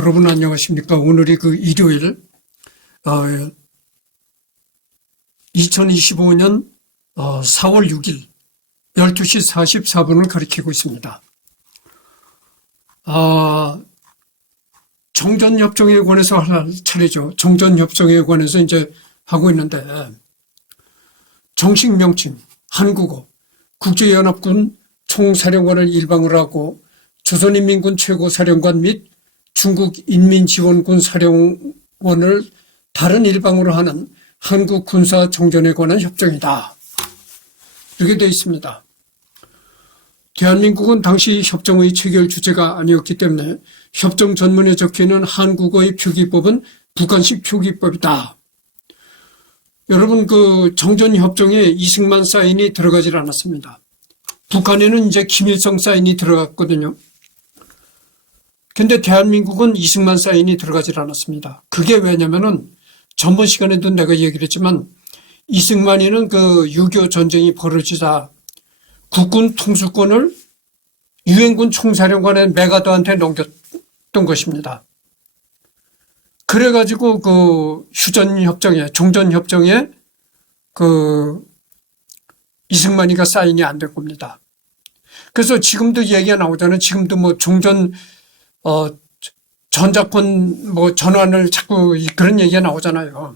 여러분 안녕하십니까. 오늘이 그 일요일 2025년 4월 6일 12시 44분을 가리키고 있습니다. 정전협정에 관해서 할 차례죠. 정전협정에 관해서 이제 하고 있는데, 정식 명칭 한국어 국제연합군 총사령관을 일방을 하고 조선인민군 최고사령관 및 중국인민지원군 사령원을 다른 일방으로 하는 한국군사정전에 관한 협정이다. 이렇게 되어 있습니다. 대한민국은 당시 협정의 체결 주체가 아니었기 때문에 협정 전문에 적혀있는 한국어의 표기법은 북한식 표기법이다. 여러분, 그 정전협정에 이승만 사인이 들어가질 않았습니다. 북한에는 이제 김일성 사인이 들어갔거든요. 근데 대한민국은 이승만 사인이 들어가질 않았습니다. 그게 왜냐면은 전번 시간에도 내가 얘기를 했지만 이승만이는 그 6.25 전쟁이 벌어지자 국군 통수권을 유엔군 총사령관의 메가더한테 넘겼던 것입니다. 그래가지고 그 휴전협정에, 종전협정에 그 이승만이가 사인이 안 된 겁니다. 그래서 지금도 얘기가 나오잖아요. 지금도 뭐 전자권 뭐 전환을 자꾸 그런 얘기가 나오잖아요.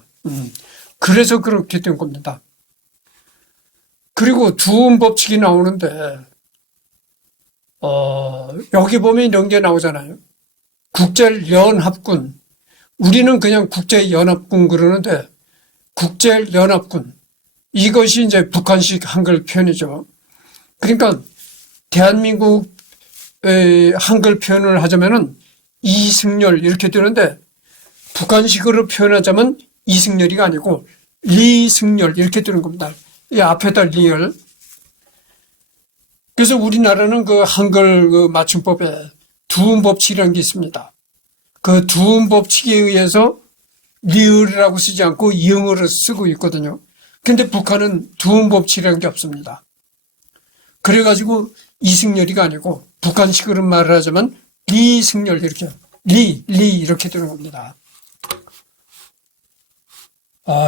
그래서 그렇게 된 겁니다. 그리고 두음 법칙이 나오는데, 여기 보면 이런 게 나오잖아요. 국제연합군. 우리는 그냥 국제연합군 그러는데, 국제연합군. 이것이 이제 북한식 한글 표현이죠. 그러니까, 대한민국의 한글 표현을 하자면은 이승열 이렇게 되는데, 북한식으로 표현하자면 이승열이가 아니고 리승열 이렇게 되는 겁니다. 이 앞에다 리얼. 그래서 우리나라는 그 한글 그 맞춤법에 두음 법칙이라는 게 있습니다. 그 두음 법칙에 의해서 리얼이라고 쓰지 않고 이응어를 쓰고 있거든요. 근데 북한은 두음 법칙이라는 게 없습니다. 그래가지고 이승열이가 아니고 북한식으로 말을 하자면 리승열 이렇게 리 이렇게 되는 겁니다.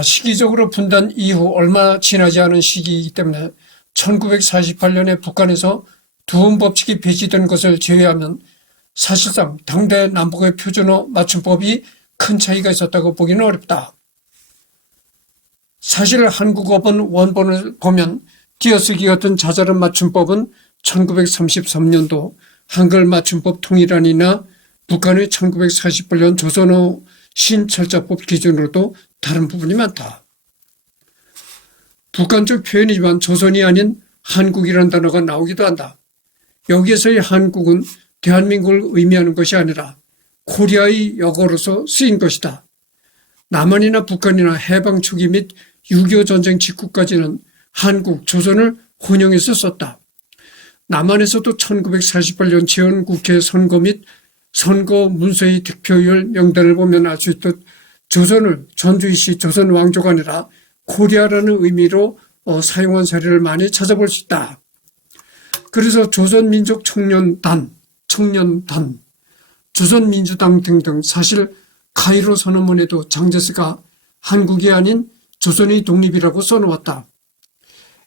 시기적으로 분단 이후 얼마 지나지 않은 시기이기 때문에 1948년에 북한에서 두음 법칙이 폐지된 것을 제외하면 사실상 당대 남북의 표준어 맞춤법이 큰 차이가 있었다고 보기는 어렵다. 사실 한국어본 원본을 보면 띄어쓰기 같은 자잘한 맞춤법은 1933년도 한글 맞춤법 통일안이나 북한의 1948년 조선어 신철자법 기준으로도 다른 부분이 많다. 북한 쪽 표현이지만 조선이 아닌 한국이라는 단어가 나오기도 한다. 여기에서의 한국은 대한민국을 의미하는 것이 아니라 코리아의 역어로서 쓰인 것이다. 남한이나 북한이나 해방 초기 및 6.25 전쟁 직후까지는 한국, 조선을 혼용해서 썼다. 남한에서도 1948년 재헌국회 선거 및 선거 문서의 득표율 명단을 보면 알 수 있듯 조선을 전주이시 조선 왕조가 아니라 코리아라는 의미로 사용한 사례를 많이 찾아볼 수 있다. 그래서 조선민족 청년단, 조선민주당 등등 사실 카이로 선언문에도 장제스가 한국이 아닌 조선의 독립이라고 써놓았다.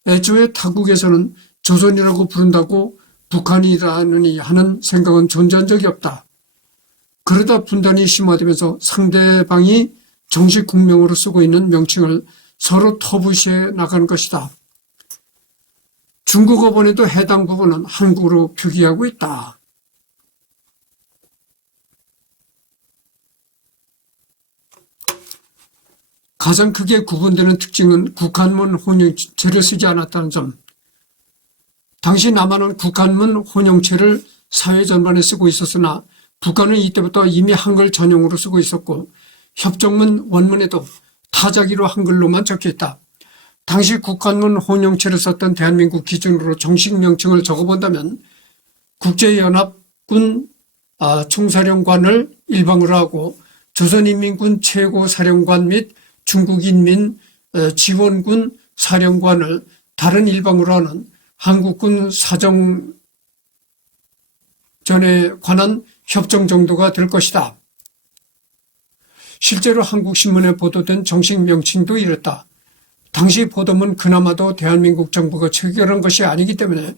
애초에 타국에서는 조선이라고 부른다고 북한이라느니 하는 생각은 존재한 적이 없다. 그러다 분단이 심화되면서 상대방이 정식 국명으로 쓰고 있는 명칭을 서로 터부시해 나간 것이다. 중국어본에도 해당 부분은 한국어로 표기하고 있다. 가장 크게 구분되는 특징은 국한문 혼용체를 쓰지 않았다는 점. 당시 남한은 국한문 혼용체를 사회 전반에 쓰고 있었으나 북한은 이때부터 이미 한글 전용으로 쓰고 있었고 협정문 원문에도 타자기로 한글로만 적혀있다. 당시 국한문 혼용체를 썼던 대한민국 기준으로 정식 명칭을 적어본다면 국제연합군 총사령관을 일방으로 하고 조선인민군 최고사령관 및 중국인민 지원군 사령관을 다른 일방으로 하는 한국군 사정전에 관한 협정 정도가 될 것이다. 실제로 한국신문에 보도된 정식 명칭도 이랬다. 당시 보도문 그나마도 대한민국 정부가 체결한 것이 아니기 때문에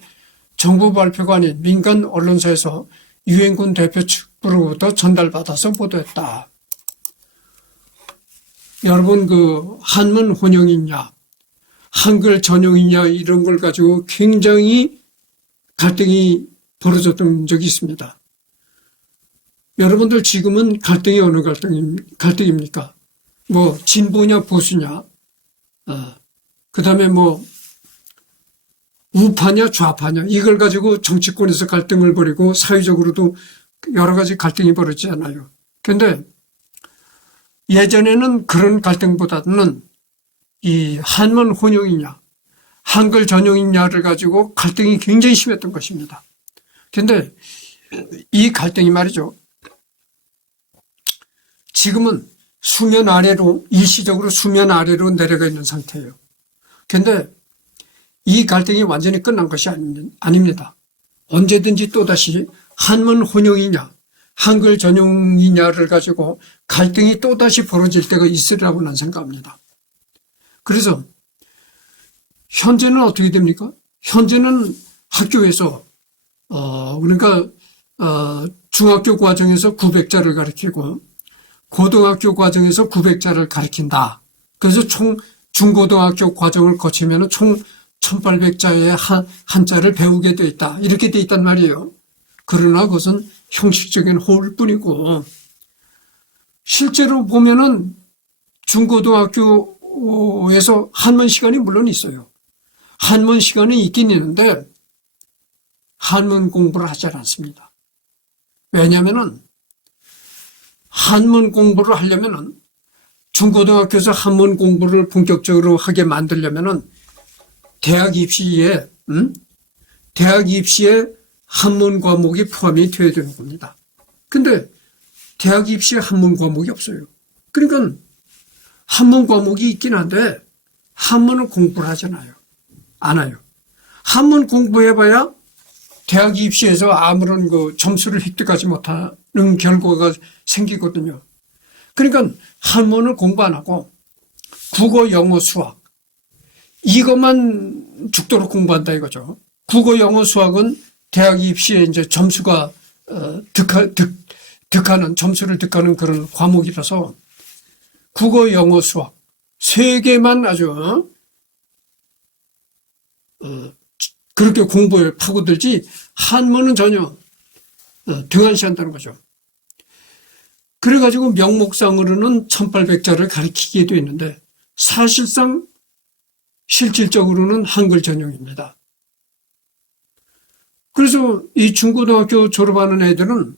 정부 발표가 아닌 민간 언론사에서 유엔군 대표 측으로부터 전달받아서 보도했다. 여러분, 한문 혼용이냐, 한글 전용이냐 이런 걸 가지고 굉장히 갈등이 벌어졌던 적이 있습니다. 여러분들 지금은 갈등이 어느 갈등입니까? 진보냐 보수냐, 그 다음에 우파냐 좌파냐 이걸 가지고 정치권에서 갈등을 벌이고 사회적으로도 여러 가지 갈등이 벌어지지 않아요. 그런데 예전에는 그런 갈등보다는 이 한문 혼용이냐 한글 전용이냐를 가지고 갈등이 굉장히 심했던 것입니다. 그런데 이 갈등이 말이죠. 지금은 수면 아래로 일시적으로 수면 아래로 내려가 있는 상태예요. 그런데 이 갈등이 완전히 끝난 것이 아닙니다. 언제든지 또다시 한문 혼용이냐 한글 전용이냐를 가지고 갈등이 또다시 벌어질 때가 있으리라고 난 생각합니다. 그래서 현재는 어떻게 됩니까? 현재는 학교에서 그러니까 중학교 과정에서 900자를 가르치고 고등학교 과정에서 900자를 가르친다. 그래서 총 중고등학교 과정을 거치면 총 1800자의 한자를 배우게 돼 있다. 이렇게 돼 있단 말이에요. 그러나 그것은 형식적인 호울 뿐이고 실제로 보면은 중고등학교에서 한문 시간이 물론 있어요. 한문 시간이 있긴 있는데 한문 공부를 하지 않습니다. 왜냐하면은 한문 공부를 하려면은 중고등학교에서 한문 공부를 본격적으로 하게 만들려면은 대학 입시에 한문 과목이 포함이 되어야 되는 겁니다. 근데 대학 입시에 한문 과목이 없어요. 그러니까 한문 과목이 있긴 한데 한문을 공부를 하잖아요. 안 해요. 한문 공부해봐야 대학 입시에서 아무런 점수를 획득하지 못하는 결과가 생기거든요. 그러니까 한문을 공부 안 하고 국어, 영어, 수학 이것만 죽도록 공부한다 이거죠. 국어, 영어, 수학은 대학 입시에 이제 점수가 점수를 득하는 그런 과목이라서 국어, 영어, 수학 세 개만 아주 그렇게 공부에 파고들지 한문은 전혀 등한시한다는 거죠. 그래가지고 명목상으로는 1800자를 가르치게 되어 있는데 사실상 실질적으로는 한글 전용입니다. 그래서 이 중고등학교 졸업하는 애들은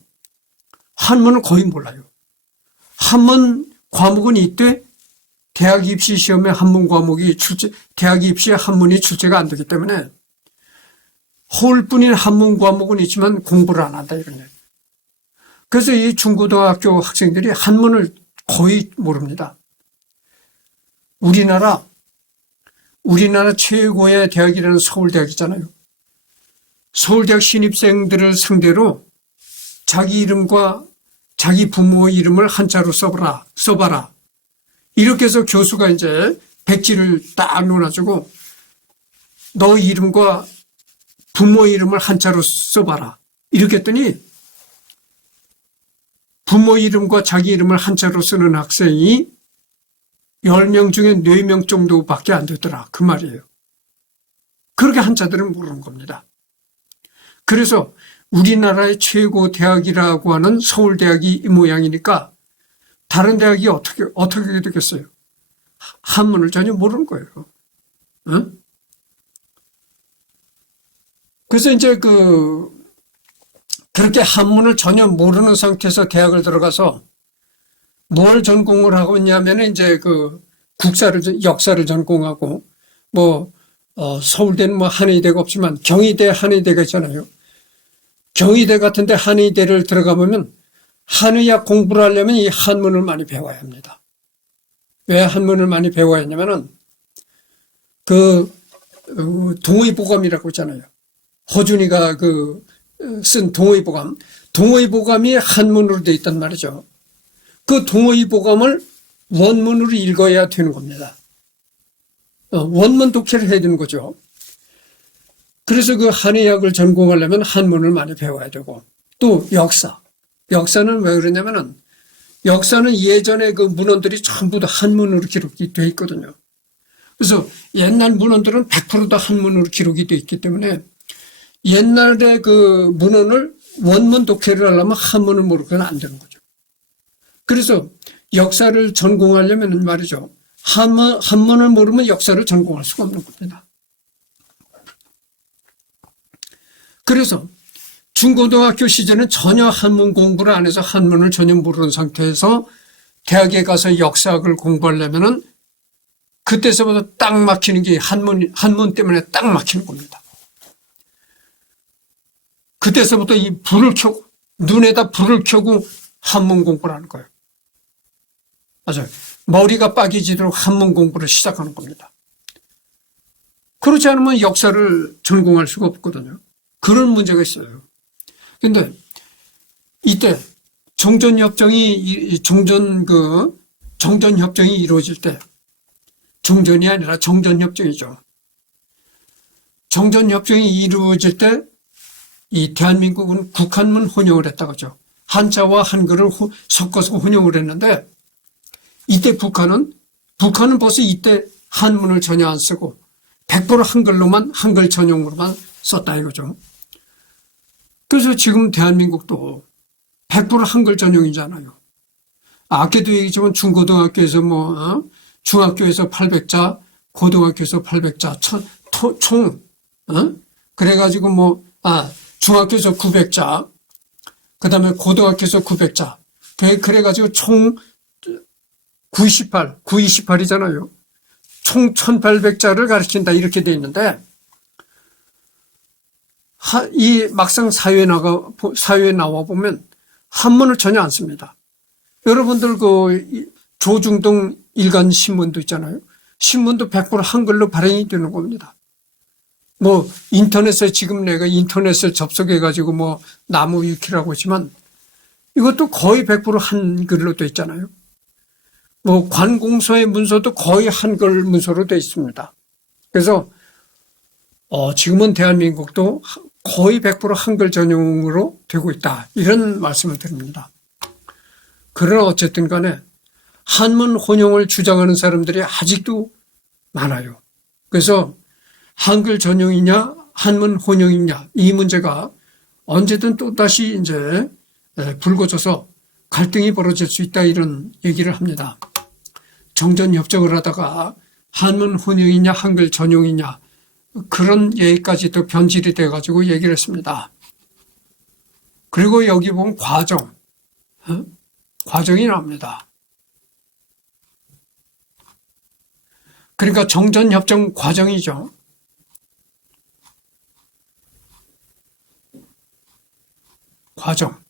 한문을 거의 몰라요. 한문 과목은 이때 대학 입시 시험에 한문 과목이 대학 입시에 한문이 출제가 안 되기 때문에 홀뿐인 한문 과목은 있지만 공부를 안 한다 이런 얘기. 그래서 이 중고등학교 학생들이 한문을 거의 모릅니다. 우리나라 최고의 대학이라는 서울대학이잖아요. 서울대학 신입생들을 상대로 자기 이름과 자기 부모의 이름을 한자로 써봐라. 이렇게 해서 교수가 이제 백지를 딱 놓아주고 너 이름과 부모 이름을 한자로 써봐라. 이렇게 했더니 부모 이름과 자기 이름을 한자로 쓰는 학생이 10명 중에 4명 정도밖에 안 되더라. 그 말이에요. 그렇게 한자들은 모르는 겁니다. 그래서 우리나라의 최고 대학이라고 하는 서울대학이 이 모양이니까 다른 대학이 어떻게 되겠어요? 한문을 전혀 모르는 거예요. 응? 그래서 이제 그렇게 한문을 전혀 모르는 상태에서 대학을 들어가서 뭘 전공을 하고 있냐면 이제 역사를 전공하고 서울대는 한의대가 없지만 경희대, 한의대가 있잖아요. 경희대 같은데 한의대를 들어가 보면 한의학 공부를 하려면 이 한문을 많이 배워야 합니다. 왜 한문을 많이 배워야 했냐면은 동의보감이라고 있잖아요. 허준이가 쓴 동의보감이 한문으로 돼 있단 말이죠. 그 동의보감을 원문으로 읽어야 되는 겁니다. 원문 독해를 해야 되는 거죠. 그래서 그 한의학을 전공하려면 한문을 많이 배워야 되고, 또 역사는 왜 그러냐면은 역사는 예전에 그 문헌들이 전부 다 한문으로 기록이 되어 있거든요. 그래서 옛날 문헌들은 100%다 한문으로 기록이 되어 있기 때문에 옛날에 그 문헌을 원문 독해를 하려면 한문을 모르고는 안 되는 거죠. 그래서 역사를 전공하려면 말이죠. 한문을 모르면 역사를 전공할 수가 없는 겁니다. 그래서 중고등학교 시절은 전혀 한문 공부를 안 해서 한문을 전혀 모르는 상태에서 대학에 가서 역사학을 공부하려면은 그때서부터 딱 막히는 게 한문 때문에 딱 막히는 겁니다. 그때서부터 이 불을 켜고, 눈에다 불을 켜고 한문 공부를 하는 거예요. 맞아요. 머리가 빠개지도록 한문 공부를 시작하는 겁니다. 그렇지 않으면 역사를 전공할 수가 없거든요. 그런 문제가 있어요. 근데 이때 정전협정이 이루어질 때, 정전이 아니라 정전협정이죠. 정전협정이 이루어질 때 이 대한민국은 국한문 혼용을 했다고죠. 한자와 한글을 섞어서 혼용을 했는데 이때 북한은 벌써 이때 한문을 전혀 안 쓰고 100% 한글로만 한글 전용으로만 썼다 이거죠. 그래서 지금 대한민국도 100% 한글 전용이잖아요. 아까도 얘기했지만 중고등학교에서 중학교에서 800자, 고등학교에서 800자, 총, 그래가지고 중학교에서 900자, 그 다음에 고등학교에서 900자, 그래가지고 총 928이잖아요. 총 1800자를 가르친다 이렇게 돼 있는데, 이 막상 사회에 나와 보면 한문을 전혀 안 씁니다. 여러분들 그 조중동 일간 신문도 있잖아요. 신문도 100% 한글로 발행이 되는 겁니다. 인터넷에 지금 내가 인터넷을 접속해가지고 나무위키라고 하지만 이것도 거의 100% 한글로 돼 있잖아요. 관공서의 문서도 거의 한글 문서로 돼 있습니다. 그래서 지금은 대한민국도 거의 100% 한글 전용으로 되고 있다. 이런 말씀을 드립니다. 그러나 어쨌든 간에 한문 혼용을 주장하는 사람들이 아직도 많아요. 그래서 한글 전용이냐 한문 혼용이냐 이 문제가 언제든 또다시 이제 불거져서 갈등이 벌어질 수 있다 이런 얘기를 합니다. 정전협정을 하다가 한문 혼용이냐 한글 전용이냐 그런 얘기까지도 변질이 돼가지고 얘기를 했습니다. 그리고 여기 보면 과정이 나옵니다. 그러니까 정전협정 과정이죠. 과정.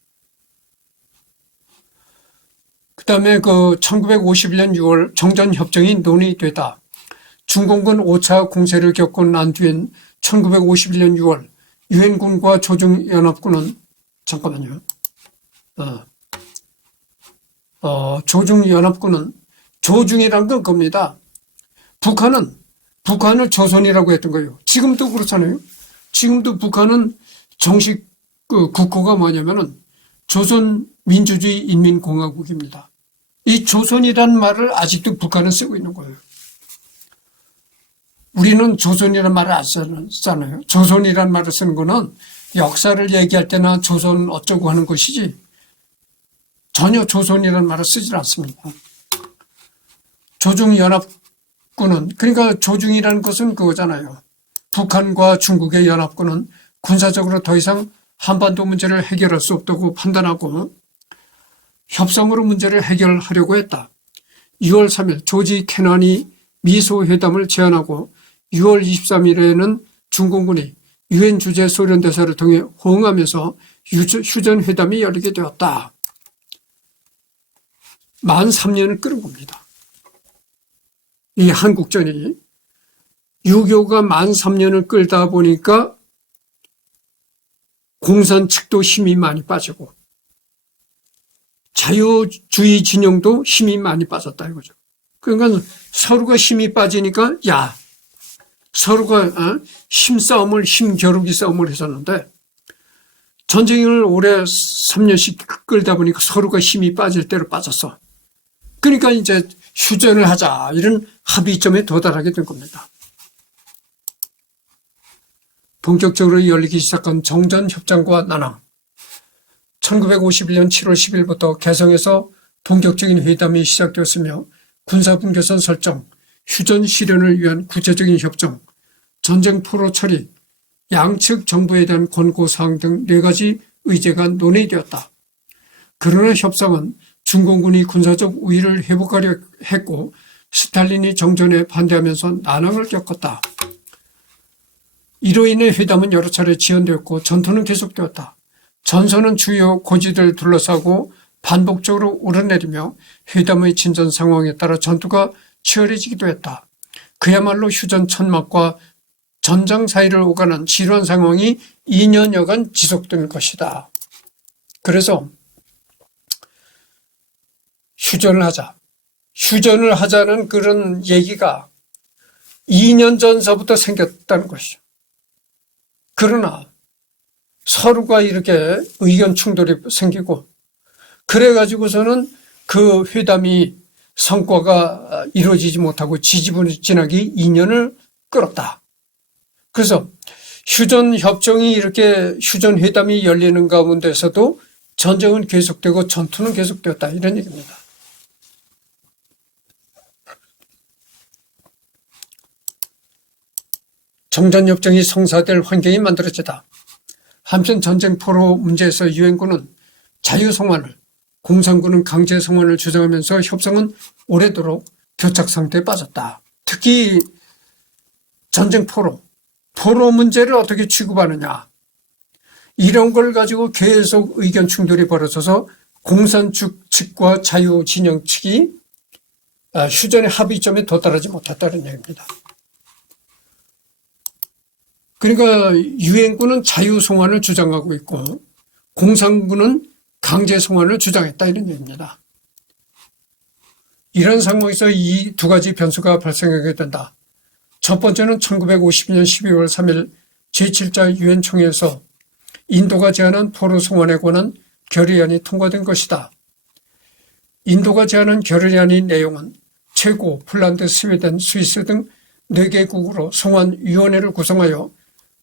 그 다음에 1951년 6월 정전협정이 논의되다. 중공군 5차 공세를 겪고 난 뒤엔 1951년 6월 유엔군과 조중연합군은 잠깐만요. 조중연합군은 조중이란 건 겁니다. 북한을 조선이라고 했던 거예요. 지금도 그렇잖아요. 지금도 북한은 정식 국호가 뭐냐면은 조선민주주의 인민공화국입니다. 이 조선이란 말을 아직도 북한은 쓰고 있는 거예요. 우리는 조선이란 말을 안 쓰잖아요. 조선이란 말을 쓰는 거는 역사를 얘기할 때나 조선 어쩌고 하는 것이지 전혀 조선이란 말을 쓰질 않습니다. 조중연합군은 그러니까 조중이라는 것은 그거잖아요. 북한과 중국의 연합군은 군사적으로 더 이상 한반도 문제를 해결할 수 없다고 판단하고 협상으로 문제를 해결하려고 했다. 6월 3일 조지 캐넌이 미소회담을 제안하고 6월 23일에는 중공군이 유엔 주재 소련 대사를 통해 호응하면서 휴전회담이 열리게 되었다. 13년을 끌은 겁니다. 이 한국전이 6.25가 13년을 끌다 보니까 공산 측도 힘이 많이 빠지고 자유주의 진영도 힘이 많이 빠졌다 이거죠. 그러니까 서로가 힘이 빠지니까 서로가 힘겨루기 싸움을 했었는데 전쟁을 오래 3년씩 끌다 보니까 서로가 힘이 빠질 대로 빠졌어. 그러니까 이제 휴전을 하자 이런 합의점에 도달하게 된 겁니다. 본격적으로 열리기 시작한 정전협정과 난항. 1951년 7월 10일부터 개성에서 본격적인 회담이 시작되었으며 군사분계선 설정, 휴전 실현을 위한 구체적인 협정, 전쟁 포로 처리, 양측 정부에 대한 권고사항 등 4가지 의제가 논의되었다. 그러나 협상은 중공군이 군사적 우위를 회복하려 했고 스탈린이 정전에 반대하면서 난항을 겪었다. 이로 인해 회담은 여러 차례 지연되었고 전투는 계속되었다. 전선은 주요 고지들을 둘러싸고 반복적으로 오르내리며 회담의 진전 상황에 따라 전투가 치열해지기도 했다. 그야말로 휴전 천막과 전장 사이를 오가는 지루한 상황이 2년여간 지속된 것이다. 그래서 휴전을 하자는 그런 얘기가 2년 전서부터 생겼다는 것이죠. 그러나 서로가 이렇게 의견 충돌이 생기고 그래가지고서는 그 회담이 성과가 이루어지지 못하고 지지부진하게 2년을 끌었다. 그래서 휴전협정이 이렇게 휴전회담이 열리는 가운데서도 전쟁은 계속되고 전투는 계속되었다 이런 얘기입니다. 정전협정이 성사될 환경이 만들어지다. 한편 전쟁 포로 문제에서 유엔군은 자유송환을, 공산군은 강제송환을 주장하면서 협상은 오래도록 교착 상태에 빠졌다. 특히 전쟁 포로 문제를 어떻게 취급하느냐. 이런 걸 가지고 계속 의견 충돌이 벌어져서 공산주의 측과 자유진영 측이 휴전의 합의점에 도달하지 못했다는 얘기입니다. 그러니까 유엔군은 자유송환을 주장하고 있고 공산군은 강제송환을 주장했다 이런 얘기입니다. 이런 상황에서 이 2가지 변수가 발생하게 된다. 첫 번째는 1952년 12월 3일 제7차 유엔 총회에서 인도가 제안한 포로 송환에 관한 결의안이 통과된 것이다. 인도가 제안한 결의안의 내용은 체코, 폴란드, 스웨덴, 스위스 등 4개국으로 송환위원회를 구성하여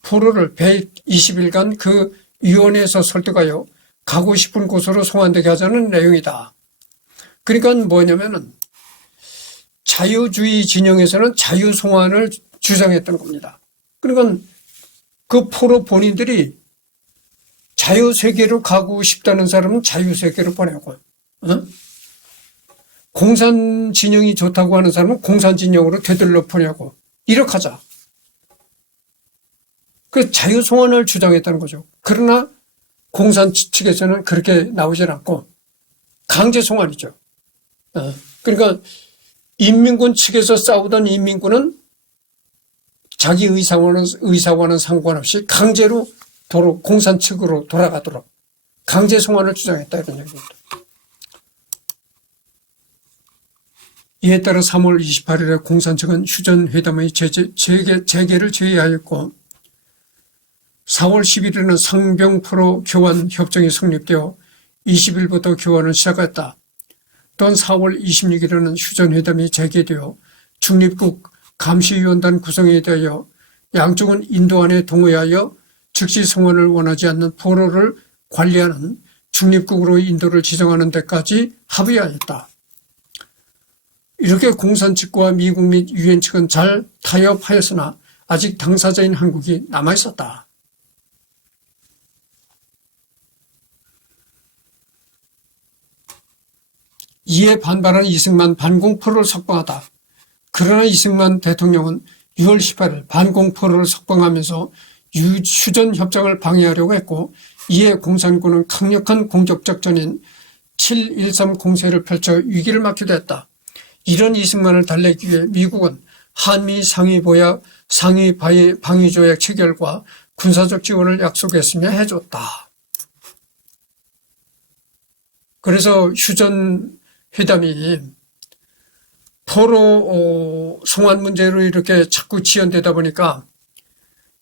포로를 120일간 그 위원회에서 설득하여 가고 싶은 곳으로 송환되게 하자는 내용이다. 그러니까 뭐냐면은 자유주의 진영에서는 자유송환을 주장했던 겁니다. 그러니까 그 포로 본인들이 자유세계로 가고 싶다는 사람은 자유세계로 보내고 공산진영이 좋다고 하는 사람은 공산진영으로 되돌려 보내고 이렇게 하자. 그 자유송환을 주장했다는 거죠. 그러나 공산 측에서는 그렇게 나오질 않고 강제송환이죠. 그러니까 인민군 측에서 싸우던 인민군은 자기 의사와는 상관없이 강제로 공산 측으로 돌아가도록 강제송환을 주장했다 이런 얘기입니다. 이에 따라 3월 28일에 공산 측은 휴전회담의 재개를 제의하였고 4월 11일에는 상병포로 교환 협정이 성립되어 20일부터 교환을 시작했다. 또한 4월 26일에는 휴전회담이 재개되어 중립국 감시위원단 구성에 대하여 양쪽은 인도안에 동의하여 즉시 송환을 원하지 않는 포로를 관리하는 중립국으로 인도를 지정하는 데까지 합의하였다. 이렇게 공산 측과 미국 및 유엔 측은 잘 타협하였으나 아직 당사자인 한국이 남아있었다. 이에 반발한 이승만 반공포로를 석방하다. 그러나 이승만 대통령은 6월 18일 반공포로를 석방하면서 휴전협정을 방해하려고 했고 이에 공산군은 강력한 공격작전인 7.13 공세를 펼쳐 위기를 맞기도 했다. 이런 이승만을 달래기 위해 미국은 한미 상위 방위조약 체결과 군사적 지원을 약속했으며 해줬다. 그래서 휴전 회담이 포로 송환 문제로 이렇게 자꾸 지연되다 보니까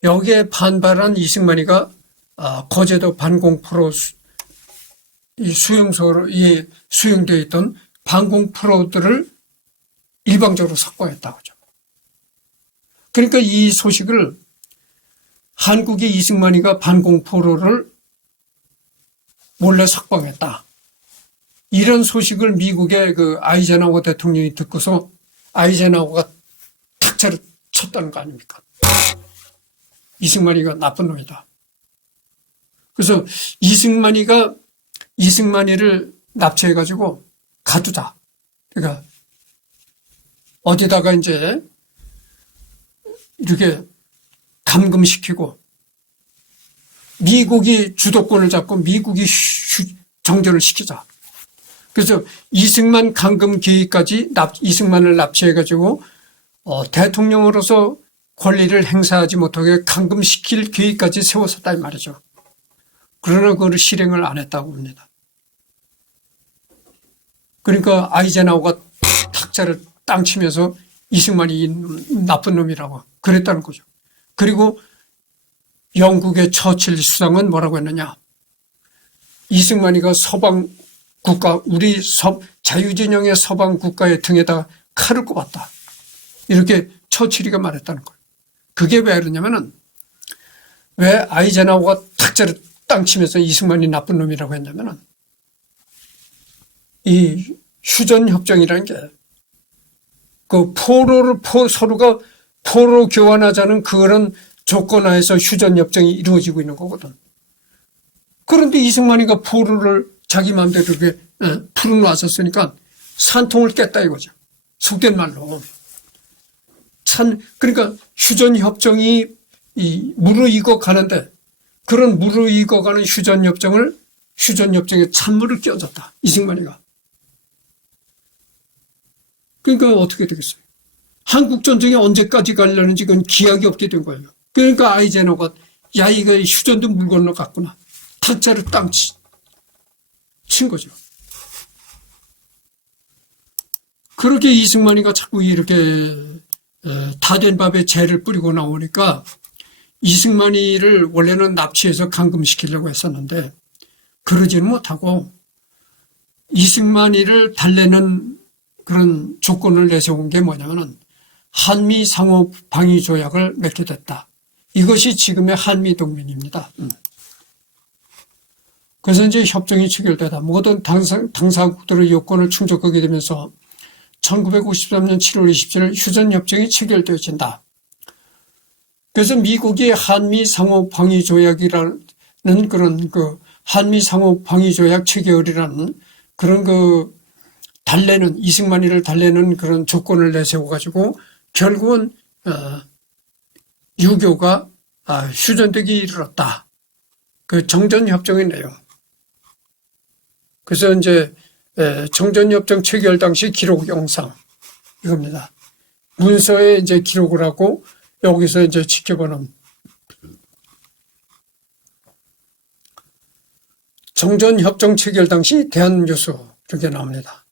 여기에 반발한 이승만이가 거제도 반공포로 이 수용소로 수용되어 있던 반공포로들을 일방적으로 석방했다고 하죠. 그러니까 이 소식을 한국의 이승만이가 반공포로를 몰래 석방했다. 이런 소식을 미국의 그 아이젠하워 대통령이 듣고서 아이젠하워가 탁자를 쳤다는 거 아닙니까? 이승만이가 나쁜 놈이다. 그래서 이승만이를 납치해가지고 가두자. 그러니까 어디다가 이제 이렇게 감금시키고 미국이 주도권을 잡고 미국이 정전을 시키자. 그래서 이승만 감금 계획까지 이승만을 납치해가지고 대통령으로서 권리를 행사하지 못하게 감금시킬 계획까지 세웠었다 이 말이죠. 그러나 그걸 실행을 안 했다고 봅니다. 그러니까 아이젠하워가 탁자를 땅 치면서 이승만이 나쁜 놈이라고 그랬다는 거죠. 그리고 영국의 처칠 수상은 뭐라고 했느냐. 이승만이가 서방 국가, 우리 자유진영의 서방 국가의 등에다 칼을 꼽았다. 이렇게 처칠이가 말했다는 거예요. 그게 왜 그러냐면은 왜 아이젠하워가 탁자를 땅 치면서 이승만이 나쁜 놈이라고 했냐면은 이 휴전협정이라는 게 그 서로가 포로 교환하자는 그런 조건하에서 휴전협정이 이루어지고 있는 거거든. 그런데 이승만이가 포로를 자기 마음대로 이렇게 풀어놨었으니까 산통을 깼다 이거죠. 속된 말로. 그러니까 휴전협정이 무르익어 가는데 그런 무르익어 가는 휴전협정에 찬물을 끼얹었다. 이승만이가. 그러니까 어떻게 되겠어요? 한국전쟁이 언제까지 가려는지 그건 기약이 없게 된 거예요. 그러니까 아이젠하워가 야 이거 휴전도 물 건너갔구나. 탁자를 땅 친 거죠. 그렇게 이승만이가 자꾸 이렇게 다 된 밥에 재를 뿌리고 나오니까 이승만이를 원래는 납치해서 감금시키려고 했었는데 그러지는 못하고 이승만이를 달래는 그런 조건을 내세운 게 뭐냐면은 한미 상호 방위 조약을 맺게 됐다. 이것이 지금의 한미 동맹입니다. 그래서 이제 협정이 체결되다. 모든 당사국들의 요건을 충족하게 되면서 1953년 7월 27일 휴전협정이 체결되어진다. 그래서 미국이 한미 상호 방위 조약이라는 그런 한미 상호 방위 조약 체결이라는 그런 이승만이를 달래는 그런 조건을 내세워가지고 결국은 유교가 휴전되기 이르렀다. 그 정전협정의 내용. 그래서 이제 정전협정 체결 당시 기록 영상 이겁니다. 문서에 이제 기록을 하고 여기서 이제 지켜보는 정전협정 체결 당시 대한뉴스 이렇게 나옵니다.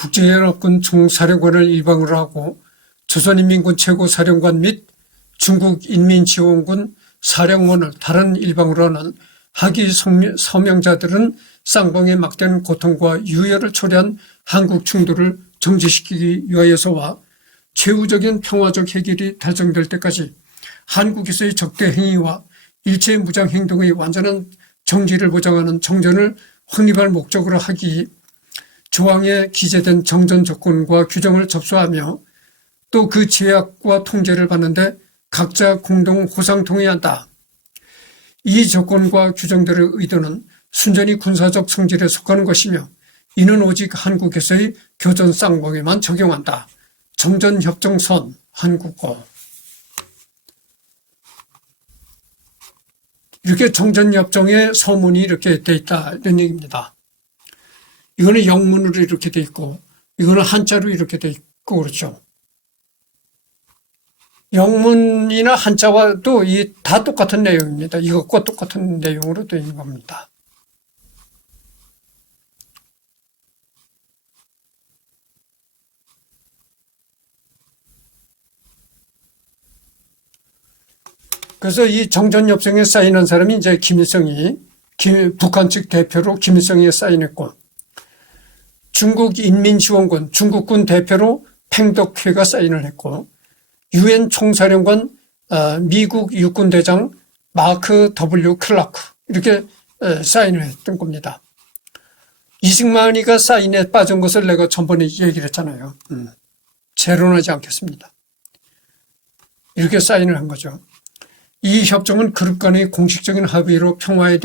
국제연합군 총사령관을 일방으로 하고 조선인민군 최고사령관 및 중국인민지원군 사령원을 다른 일방으로 하는 하기 서명자들은 쌍방의 막대한 고통과 유혈을 초래한 한국 충돌을 정지시키기 위하여서와 최후적인 평화적 해결이 달성될 때까지 한국에서의 적대 행위와 일체 무장 행동의 완전한 정지를 보장하는 정전을 확립할 목적으로 하기 조항에 기재된 정전 조건과 규정을 접수하며 또 그 제약과 통제를 받는데 각자 공동 호상 동의한다. 이 조건과 규정들의 의도는 순전히 군사적 성질에 속하는 것이며 이는 오직 한국에서의 교전 쌍방에만 적용한다. 정전협정선 한국어. 이렇게 정전협정의 서문이 이렇게 돼 있다 이런 얘기입니다. 이거는 영문으로 이렇게 돼 있고 이거는 한자로 이렇게 돼 있고 그렇죠. 영문이나 한자와도 다 똑같은 내용입니다. 이것과 똑같은 내용으로 되어 있는 겁니다. 그래서 이 정전협정에 사인한 사람이 이제 김일성이 북한 측 대표로 김일성이 사인했고 중국인민지원군 중국군 대표로 팽덕회가 사인을 했고 유엔 총사령관 미국 육군대장 마크 W 클라크 이렇게 사인을 했던 겁니다. 이승만이가 사인에 빠진 것을 내가 전번에 얘기를 했잖아요. 재론하지 않겠습니다. 이렇게 사인을 한 거죠. 이 협정은 그룹 간의 공식적인 합의로 평화에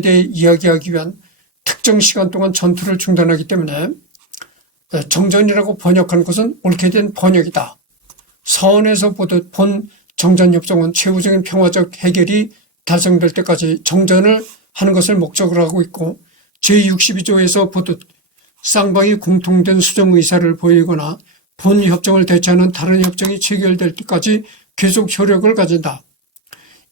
대해 이야기하기 위한 특정 시간 동안 전투를 중단하기 때문에 정전이라고 번역한 것은 옳게 된 번역이다. 서원에서 보듯 본 정전협정은 최후적인 평화적 해결이 달성될 때까지 정전을 하는 것을 목적으로 하고 있고 제62조에서 보듯 쌍방이 공통된 수정의사를 보이거나 본 협정을 대체하는 다른 협정이 체결될 때까지 계속 효력을 가진다.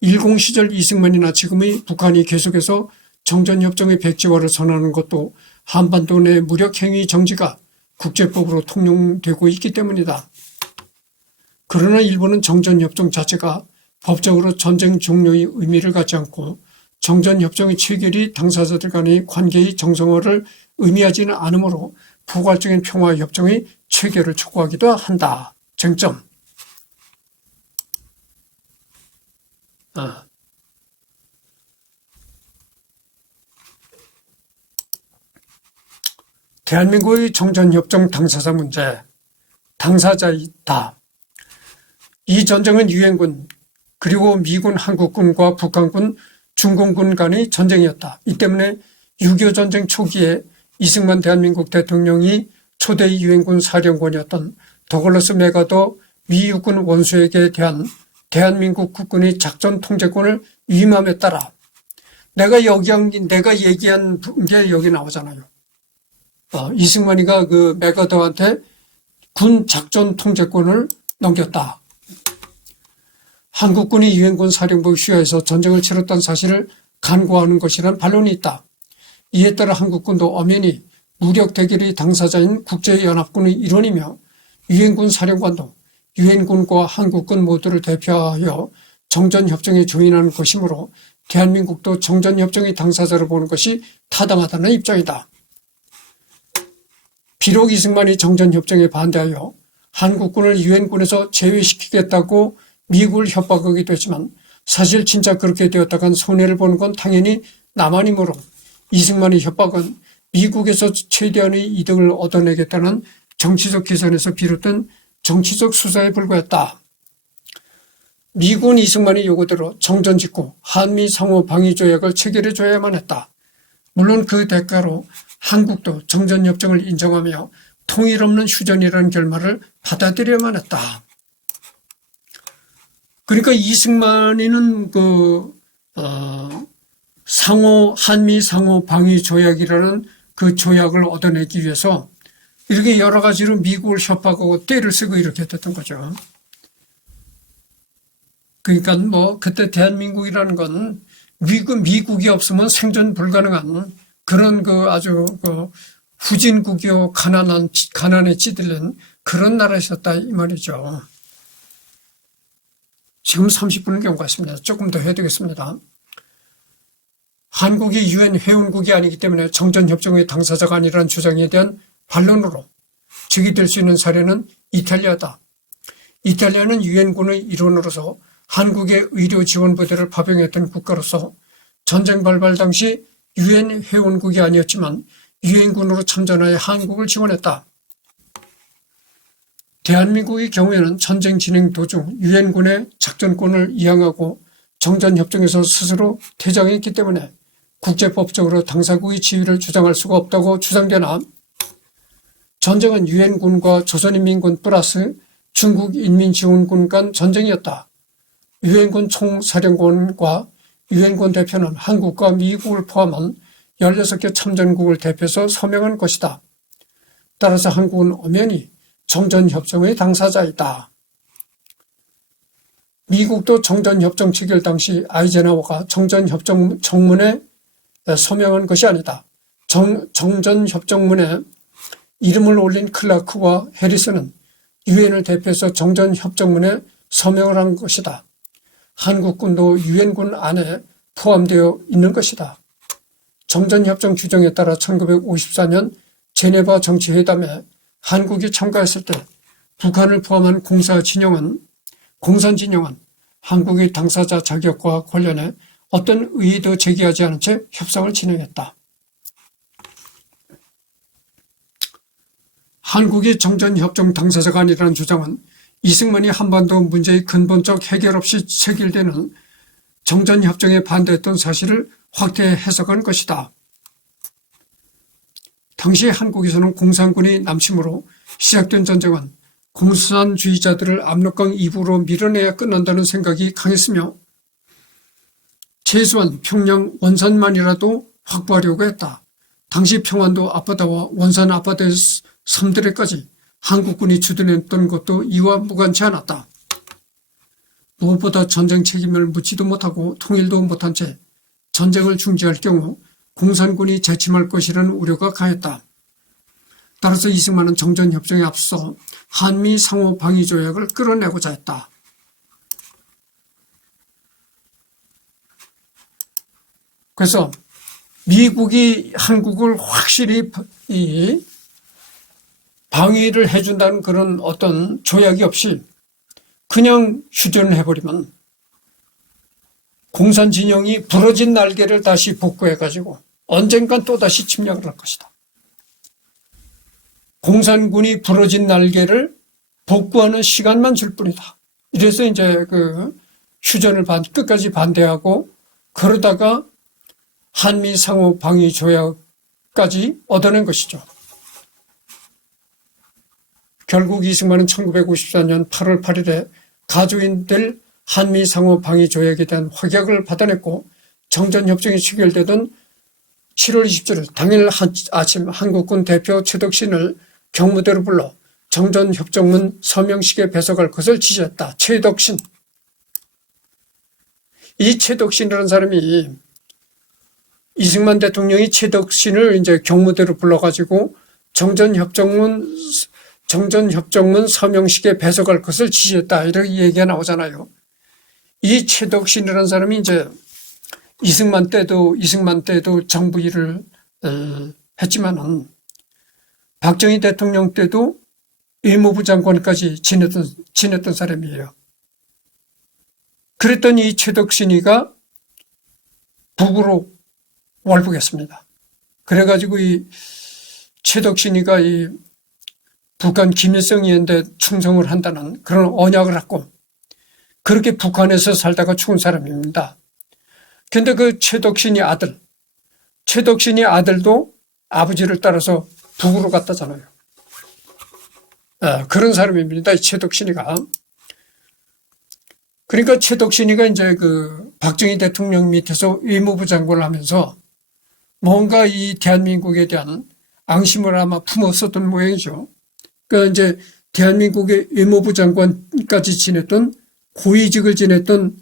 일공 시절 이승만이나 지금의 북한이 계속해서 정전협정의 백지화를 선언하는 것도 한반도 내 무력행위 정지가 국제법으로 통용되고 있기 때문이다. 그러나 일본은 정전협정 자체가 법적으로 전쟁 종료의 의미를 갖지 않고 정전협정의 체결이 당사자들 간의 관계의 정상화를 의미하지는 않으므로 포괄적인 평화협정의 체결을 촉구하기도 한다. 쟁점. 대한민국의 정전협정 당사자 문제, 당사자이다. 이 전쟁은 유엔군 그리고 미군 한국군과 북한군 중공군 간의 전쟁이었다. 이 때문에 6.25 전쟁 초기에 이승만 대한민국 대통령이 초대 유엔군 사령관이었던 더글러스 맥아더 미 육군 원수에게 대한 대한민국 국군의 작전 통제권을 위임함에 따라 내가 얘기한 게 여기 나오잖아요. 이승만이가 그 맥아더한테 군 작전 통제권을 넘겼다. 한국군이 유엔군 사령부 휘하에서 전쟁을 치렀다는 사실을 간과하는 것이란 반론이 있다. 이에 따라 한국군도 엄연히 무력 대결의 당사자인 국제연합군의 일원이며 유엔군 사령관도 유엔군과 한국군 모두를 대표하여 정전협정에 조인하는 것이므로 대한민국도 정전협정의 당사자로 보는 것이 타당하다는 입장이다. 비록 이승만이 정전협정에 반대하여 한국군을 유엔군에서 제외시키겠다고 미국을 협박하기도 했지만 사실 진짜 그렇게 되었다간 손해를 보는 건 당연히 남한이므로 이승만의 협박은 미국에서 최대한의 이득을 얻어내겠다는 정치적 계산에서 비롯된 정치적 수사에 불과했다. 미군 이승만의 요구대로 정전 직후 한미 상호 방위 조약을 체결해 줘야만 했다. 물론 그 대가로 한국도 정전협정을 인정하며 통일 없는 휴전이라는 결말을 받아들여야만 했다. 그러니까 이승만이는 한미 상호 방위 조약이라는 그 조약을 얻어내기 위해서 이렇게 여러 가지로 미국을 협박하고 떼를 쓰고 이렇게 됐던 거죠. 그러니까 그때 대한민국이라는 건 미국이 없으면 생존 불가능한 그런 아주 후진국이요 가난에 찌들린 그런 나라였었다 이 말이죠. 지금 30분을 경과했습니다. 조금 더 해야 되겠습니다. 한국이 유엔 회원국이 아니기 때문에 정전협정의 당사자가 아니라는 주장에 대한 반론으로 제기될 수 있는 사례는 이탈리아다. 이탈리아는 유엔군의 일원으로서 한국의 의료 지원 부대를 파병했던 국가로서 전쟁 발발 당시 유엔 회원국이 아니었지만 유엔군으로 참전하여 한국을 지원했다. 대한민국의 경우에는 전쟁 진행 도중 유엔군의 작전권을 이양하고 정전협정에서 스스로 퇴장했기 때문에 국제법적으로 당사국의 지위를 주장할 수가 없다고 주장되나 전쟁은 유엔군과 조선인민군 플러스 중국인민지원군 간 전쟁이었다. 유엔군 총사령관과 유엔군 대표는 한국과 미국을 포함한 16개 참전국을 대표해서 서명한 것이다. 따라서 한국은 엄연히 정전협정의 당사자이다. 미국도 정전협정 체결 당시 아이젠하워가 정전협정 정문에 서명한 것이 아니다. 정전협정문에 이름을 올린 클라크와 해리스는 유엔을 대표해서 정전협정문에 서명을 한 것이다. 한국군도 유엔군 안에 포함되어 있는 것이다. 정전협정 규정에 따라 1954년 제네바 정치회담에 한국이 참가했을 때 북한을 포함한 공산진영은 한국의 당사자 자격과 관련해 어떤 의의도 제기하지 않은 채 협상을 진행했다. 한국이 정전협정 당사자가 아니라는 주장은 이승만이 한반도 문제의 근본적 해결 없이 체결되는 정전협정에 반대했던 사실을 확대 해석한 것이다. 당시 한국에서는 공산군의 남침으로 시작된 전쟁은 공산주의자들을 압록강 이북으로 밀어내야 끝난다는 생각이 강했으며 최소한 평양 원산만이라도 확보하려고 했다. 당시 평안도 앞바다와 원산 앞바다의 섬들에까지 한국군이 주둔했던 것도 이와 무관치 않았다. 무엇보다 전쟁 책임을 묻지도 못하고 통일도 못한 채 전쟁을 중지할 경우 공산군이 재침할 것이라는 우려가 강했다. 따라서 이승만은 정전협정에 앞서 한미 상호 방위 조약을 끌어내고자 했다. 그래서 미국이 한국을 확실히 방위를 해준다는 그런 어떤 조약이 없이 그냥 휴전을 해버리면 공산진영이 부러진 날개를 다시 복구해가지고 언젠간 또다시 침략을 할 것이다. 공산군이 부러진 날개를 복구하는 시간만 줄 뿐이다. 이래서 이제 그 휴전을 끝까지 반대하고 그러다가 한미 상호 방위 조약까지 얻어낸 것이죠. 결국 이승만은 1954년 8월 8일에 가조인들 한미 상호 방위 조약에 대한 확약을 받아냈고 정전협정이 체결되던 7월 27일 당일 아침 한국군 대표 최덕신을 경무대로 불러 정전협정문 서명식에 배석할 것을 지시했다. 최덕신. 이 최덕신이라는 사람이 이승만 대통령이 최덕신을 이제 경무대로 불러가지고 정전협정문 서명식에 배석할 것을 지시했다. 이렇게 얘기가 나오잖아요. 이 최덕신이라는 사람이 이제 이승만 때도 정부 일을 했지만은 박정희 대통령 때도 외무부 장관까지 지냈던 사람이에요. 그랬더니 이 최덕신이가 북으로 월북했습니다. 그래가지고 이 최덕신이가 이 북한 김일성 위원대 충성을 한다는 그런 언약을 했고 그렇게 북한에서 살다가 죽은 사람입니다. 근데 그 최덕신이 아들도 아버지를 따라서 북으로 갔다잖아요. 그런 사람입니다. 이 최덕신이가. 그러니까 최덕신이가 이제 그 박정희 대통령 밑에서 외무부 장관을 하면서 뭔가 이 대한민국에 대한 앙심을 아마 품었었던 모양이죠. 그러니까 이제 대한민국의 외무부 장관까지 지냈던 고위직을 지냈던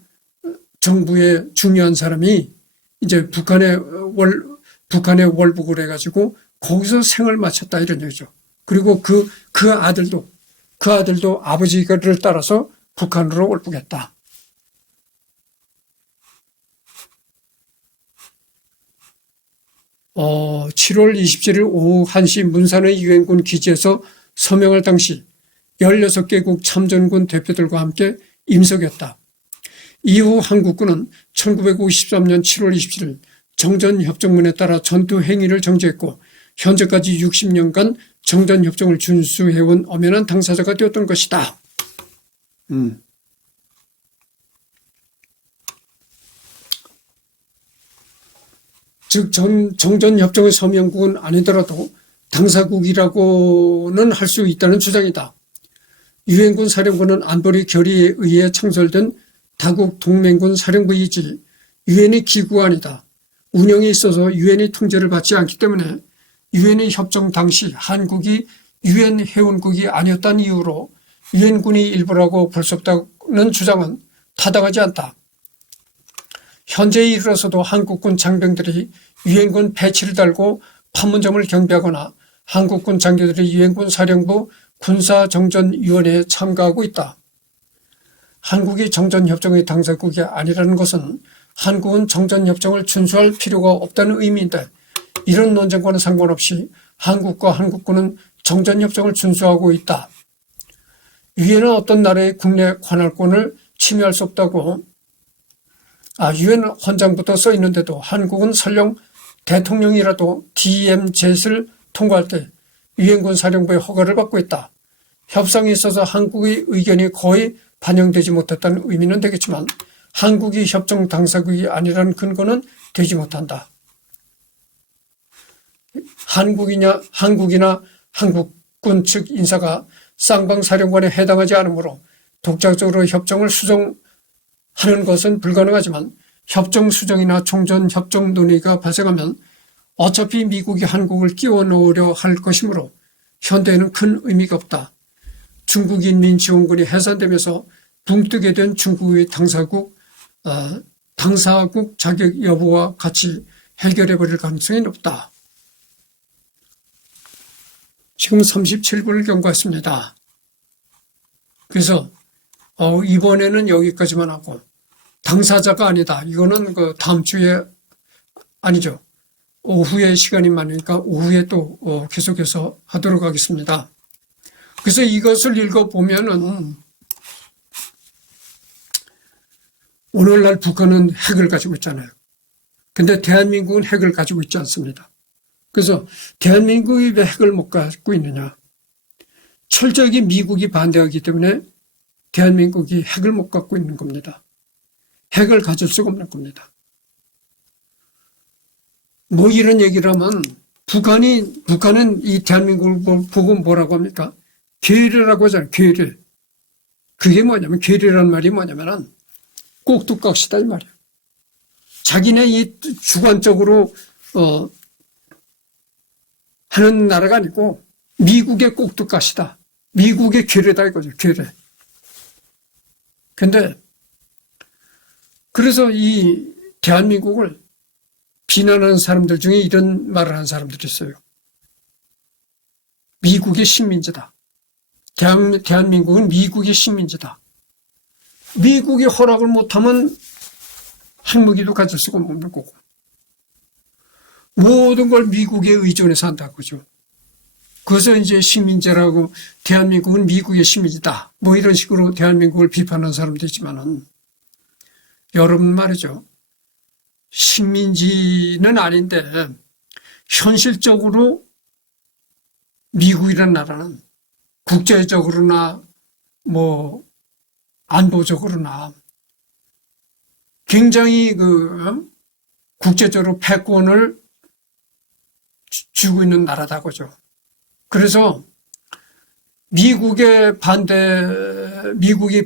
정부의 중요한 사람이 이제 북한에 월북을 해가지고 거기서 생을 마쳤다 이런 얘기죠. 그리고 그 아들도 아버지를 따라서 북한으로 올쁘겠다. 7월 27일 오후 1시 문산의 유엔군 기지에서 서명할 당시 16개국 참전군 대표들과 함께 임석했다. 이후 한국군은 1953년 7월 27일 정전협정문에 따라 전투 행위를 정지했고 현재까지 60년간 정전협정을 준수해온 엄연한 당사자가 되었던 것이다. 즉 정전협정의 서명국은 아니더라도 당사국이라고는 할 수 있다는 주장이다. 유엔군 사령부는 안보리 결의에 의해 창설된 다국 동맹군 사령부이지 유엔의 기구가 아니다. 운영에 있어서 유엔의 통제를 받지 않기 때문에 유엔의 협정 당시 한국이 유엔 회원국이 아니었다는 이유로 유엔군이 일부라고 볼 수 없다는 주장은 타당하지 않다. 현재에 이르러서도 한국군 장병들이 유엔군 배치를 달고 판문점을 경비하거나 한국군 장교들이 유엔군 사령부 군사정전위원회에 참가하고 있다. 한국이 정전협정의 당사국이 아니라는 것은 한국은 정전협정을 준수할 필요가 없다는 의미인데 이런 논쟁과는 상관없이 한국과 한국군은 정전협정을 준수하고 있다. 유엔은 어떤 나라의 국내 관할권을 침해할 수 없다고 유엔 헌장부터 써 있는데도 한국은 설령 대통령이라도 DMZ를 통과할 때 유엔군 사령부의 허가를 받고 있다. 협상에 있어서 한국의 의견이 거의 반영되지 못했다는 의미는 되겠지만 한국이 협정 당사국이 아니라는 근거는 되지 못한다. 한국이나 한국군 측 인사가 쌍방사령관에 해당하지 않으므로 독자적으로 협정을 수정하는 것은 불가능하지만 협정 수정이나 종전협정 논의가 발생하면 어차피 미국이 한국을 끼워 넣으려 할 것이므로 현대에는 큰 의미가 없다. 중국인민지원군이 해산되면서 붕뜨게 된 중국의 당사국 자격 여부와 같이 해결해버릴 가능성이 높다. 지금 37분을 경과했습니다. 그래서 이번에는 여기까지만 하고 당사자가 아니다. 이거는 그 다음 주에 아니죠. 오후에 시간이 많으니까 오후에 또 계속해서 하도록 하겠습니다. 그래서 이것을 읽어보면은 오늘날 북한은 핵을 가지고 있잖아요. 근데 대한민국은 핵을 가지고 있지 않습니다. 그래서 대한민국이 왜 핵을 못 갖고 있느냐. 철저하게 미국이 반대하기 때문에 대한민국이 핵을 못 갖고 있는 겁니다. 핵을 가질 수가 없는 겁니다. 뭐 이런 얘기를 하면 북한은 이 대한민국을 보고 뭐라고 합니까? 괴뢰라고 하잖아요. 괴뢰. 그게 뭐냐면 괴뢰라는 말이 뭐냐면은 꼭두각시다 이 말이에요. 자기네 이 주관적으로 하는 나라가 아니고 미국의 꼭두각시다. 미국의 괴뢰다 이거죠. 괴뢰. 근데 그래서 이 대한민국을 비난하는 사람들 중에 이런 말을 하는 사람들이 있어요. 미국의 식민지다. 대한민국은 미국의 식민지다. 미국이 허락을 못하면 핵무기도 가질 수가 없는 거고 모든 걸 미국에 의존해서 한다고 그죠. 그래서 이제 식민지라고 대한민국은 미국의 식민지다. 뭐 이런 식으로 대한민국을 비판하는 사람도 있지만은 여러분 말이죠. 식민지는 아닌데 현실적으로 미국이라는 나라는 국제적으로나 뭐 안보적으로나 굉장히 국제적으로 패권을 쥐고 있는 나라다 그죠. 그래서 미국이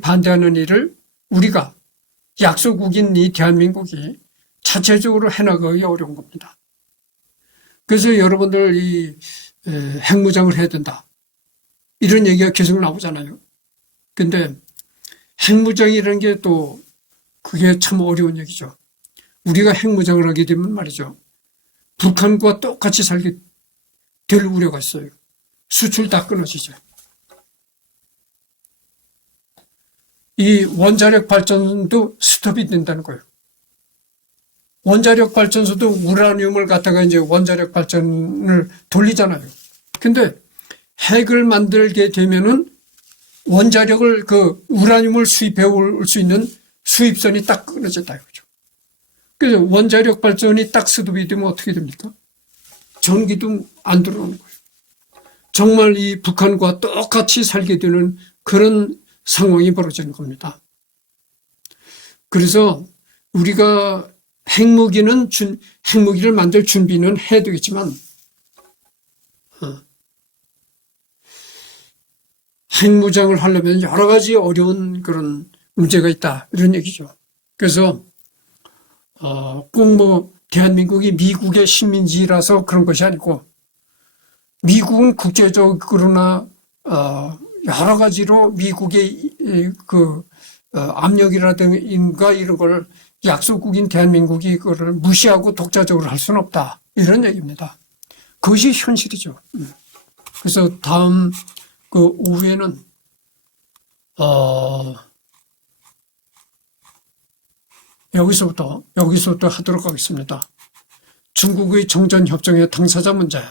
반대하는 일을 우리가 약소국인 이 대한민국이 자체적으로 해나가기 어려운 겁니다. 그래서 여러분들 이 핵무장을 해야 된다. 이런 얘기가 계속 나오잖아요. 근데 핵무장이라는 게 또 그게 참 어려운 얘기죠. 우리가 핵무장을 하게 되면 말이죠. 북한과 똑같이 살게 될 우려가 있어요. 수출 다 끊어지죠. 이 원자력 발전도 스톱이 된다는 거예요. 원자력 발전소도 우라늄을 갖다가 이제 원자력 발전을 돌리잖아요. 근데 핵을 만들게 되면은 원자력을 우라늄을 수입해 올 수 있는 수입선이 딱 끊어졌다 이거죠. 그래서 원자력 발전이 딱 스톱이 되면 어떻게 됩니까? 전기도 안 들어오는 거예요. 정말 이 북한과 똑같이 살게 되는 그런 상황이 벌어지는 겁니다. 그래서 우리가 핵무기를 만들 준비는 해야 되겠지만, 핵무장을 하려면 여러 가지 어려운 그런 문제가 있다. 이런 얘기죠. 그래서, 꼭 대한민국이 미국의 식민지라서 그런 것이 아니고, 미국은 국제적으로나, 여러 가지로 미국의 압력이라든가 이런 걸 약소국인 대한민국이 그거를 무시하고 독자적으로 할 수는 없다. 이런 얘기입니다. 그것이 현실이죠. 그래서 다음 오후에는 여기서부터 하도록 하겠습니다. 중국의 정전협정의 당사자 문제.